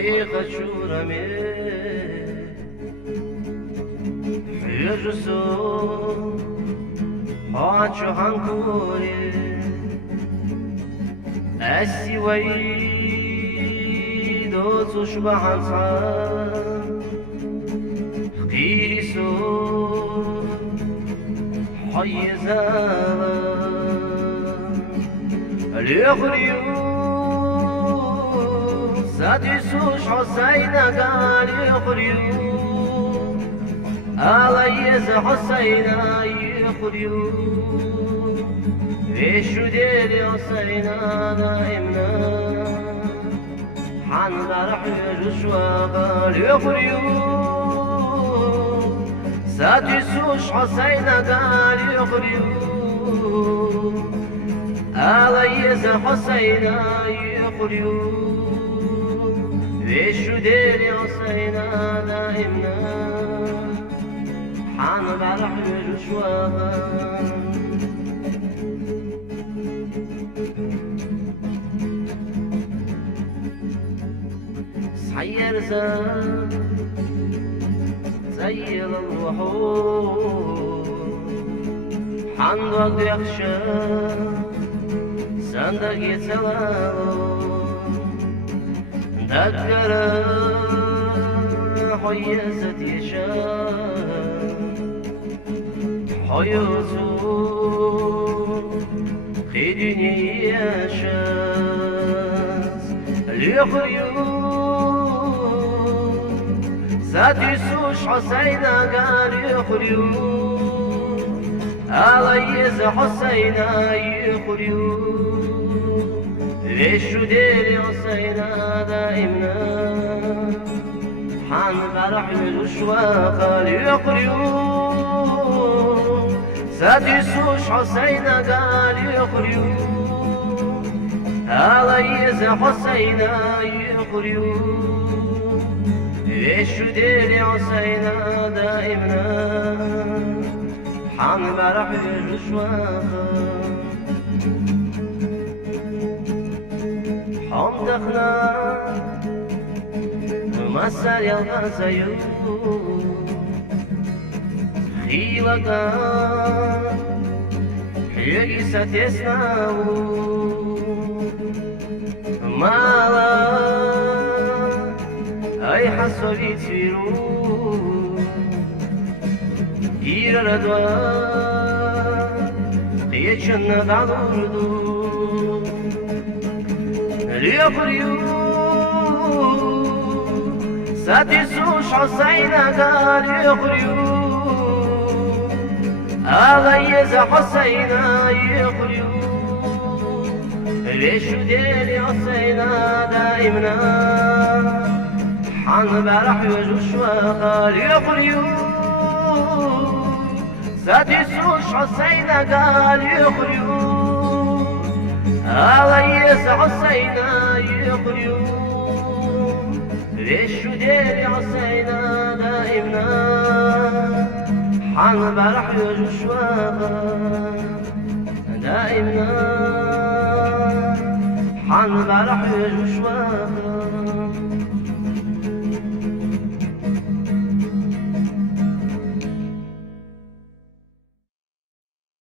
حقيقة شورمي حيجسو حاجو هنكوري أسي ويدو تشبه عنصار قيسو حيزا اليغريو سادسوش حسينا قال يغريو عليز حسينا يغريو ايشو ديلي حسينا دائمنا حن برح يجشوا قال يغريو سادسوش حسينا قال يغريو عليز حسينا يغريو ايشو ديلي حسينا دائمنا حن برح يجشوا صحير زي الوحوش حنضق يخشى صندق يتسلل ذكر حيزت يشاء حيوتو خيدني يشاس اليخريو سادسوش حسينا قال يخريو عليز حسينا يخريو ليش ديلي حسينا دائمنا حن برح يجشوا قال يخريو سادسوش حسينا قال يخريو عليز حسينا يخريو ايشو ديلي حسينا دائمنا حن برح يجشوا حمدخنا مسر يغزيو خيلتا حيقسة يسناو مالا أي حسوي تيرو إير ردوا قيتشن دعوردو اليغريو سادسوش حسينا قال يغريو عليز حسينا يغريو ليش ديلي حسينا دائمنا حن برح يجشوا قال يغريو سادسوش حسينا قال يغريو عليز حسينا يغريو ليش ديلي حسينا دائمنا حن برح يجشوا دائمنا حن برح يجشوا